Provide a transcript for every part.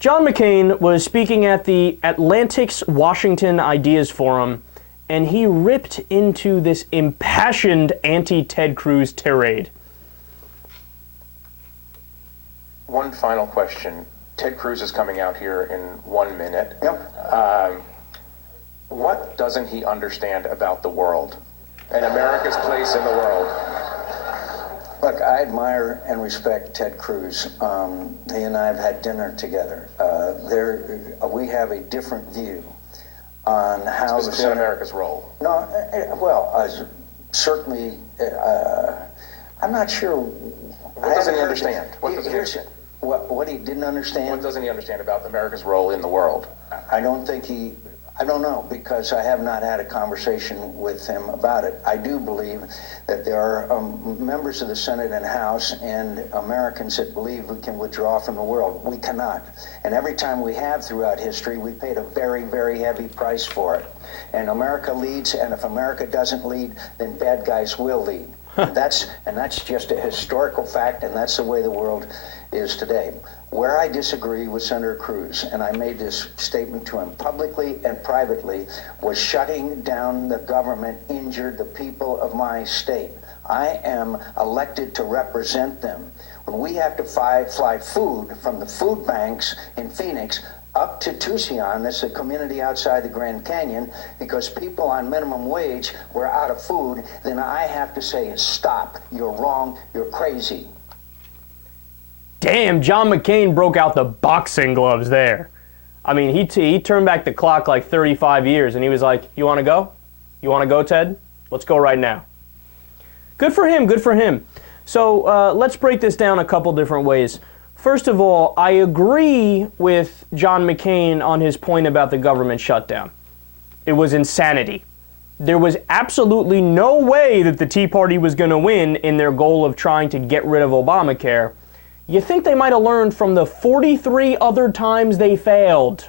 John McCain was speaking at the Atlantic's Washington Ideas Forum, and he ripped into this impassioned anti-Ted Cruz tirade. One final question. Ted Cruz is coming out here in 1 minute. Yep. What doesn't he understand about the world and America's place in the world? Look, I admire and respect Ted Cruz. He and I have had dinner together. We have a different view on how the Senate, America's role. No, certainly, I'm not sure. What doesn't he understand? What doesn't he understand? What he didn't understand? What doesn't he understand about America's role in the world? I don't know, because I have not had a conversation with him about it. I do believe that there are members of the Senate and House and Americans that believe we can withdraw from the world. We cannot. And every time we have throughout history, we paid a very, very heavy price for it. And America leads, and if America doesn't lead, then bad guys will lead. And that's just a historical fact, and that's the way the world is today. Where I disagree with Senator Cruz, and I made this statement to him publicly and privately, was shutting down the government injured the people of my state. I am elected to represent them. When we have to fly food from the food banks in Phoenix up to Tucson, that's a community outside the Grand Canyon, because people on minimum wage were out of food, then I have to say, stop, you're wrong, you're crazy. Damn, John McCain broke out the boxing gloves there. I mean, he turned back the clock like 35 years, and he was like, you want to go? You want to go, Ted? Let's go right now. Good for him, good for him. So let's break this down a couple different ways. First of all, I agree with John McCain on his point about the government shutdown. It was insanity. There was absolutely no way that the Tea Party was going to win in their goal of trying to get rid of Obamacare. You think they might have learned from the 43 other times they failed.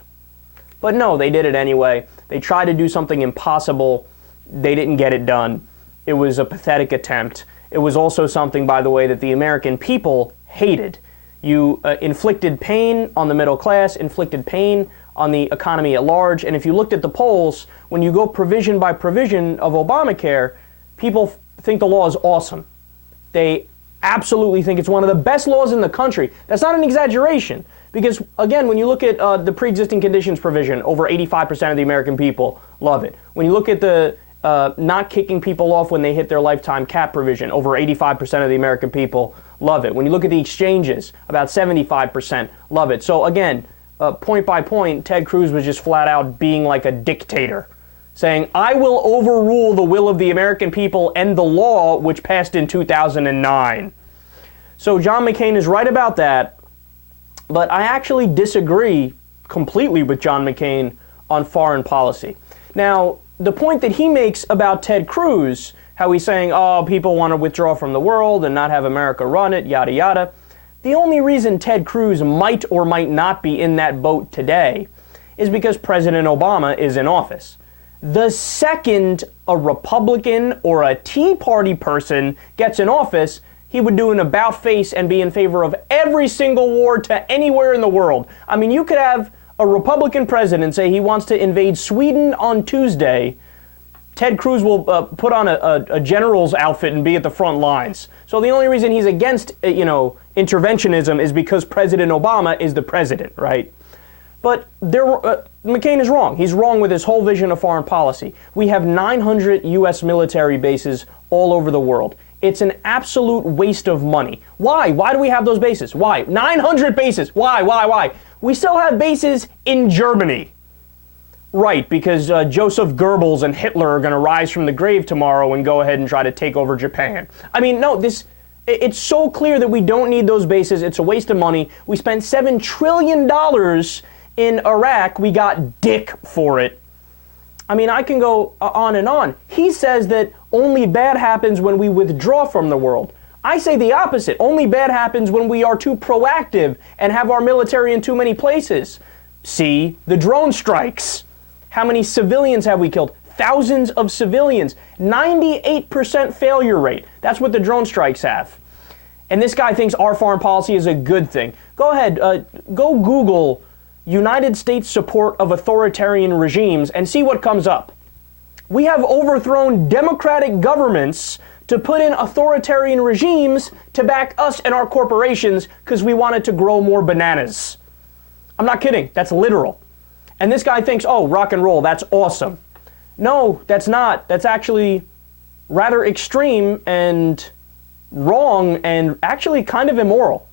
But no, they did it anyway. They tried to do something impossible. They didn't get it done. It was a pathetic attempt. It was also something, by the way, that the American people hated. You inflicted pain on the middle class, inflicted pain on the economy at large, and if you looked at the polls, when you go provision by provision of Obamacare, people think the law is awesome. They absolutely think it's one of the best laws in the country. That's not an exaggeration, because again, when you look at the pre-existing conditions provision, over 85% of the American people love it. When you look at the not kicking people off when they hit their lifetime cap provision, over 85% of the American people love it. When you look at the exchanges, about 75% love it. So again, point by point, Ted Cruz was just flat out being like a dictator, saying, I will overrule the will of the American people and the law which passed in 2009. So John McCain is right about that, but I actually disagree completely with John McCain on foreign policy. Now, the point that he makes about Ted Cruz, how he's saying, oh, people want to withdraw from the world and not have America run it, yada, yada. The only reason Ted Cruz might or might not be in that boat today is because President Obama is in office. The second a Republican or a Tea Party person gets in office, he would do an about-face and be in favor of every single war to anywhere in the world. I mean, you could have a Republican president say he wants to invade Sweden on Tuesday. Ted Cruz will put on a general's outfit and be at the front lines. So the only reason he's against, interventionism is because President Obama is the president, right? But McCain is wrong. He's wrong with his whole vision of foreign policy. We have 900 U.S. military bases all over the world. It's an absolute waste of money. Why? Why do we have those bases? Why? 900 bases. Why? We still have bases in Germany. Right, because Joseph Goebbels and Hitler are going to rise from the grave tomorrow and go ahead and try to take over Japan. I mean, no, it's so clear that we don't need those bases. It's a waste of money. We spent $7 trillion in Iraq. We got dick for it. I mean, I can go on and on. He says that only bad happens when we withdraw from the world. I say the opposite. Only bad happens when we are too proactive and have our military in too many places. See, the drone strikes. How many civilians have we killed? Thousands of civilians. 98% failure rate. That's what the drone strikes have. And this guy thinks our foreign policy is a good thing. Go ahead, go Google United States support of authoritarian regimes and see what comes up. We have overthrown democratic governments to put in authoritarian regimes to back us and our corporations because we wanted to grow more bananas. I'm not kidding. That's literal. And this guy thinks, oh, rock and roll, that's awesome. No, that's not. That's actually rather extreme and wrong and actually kind of immoral.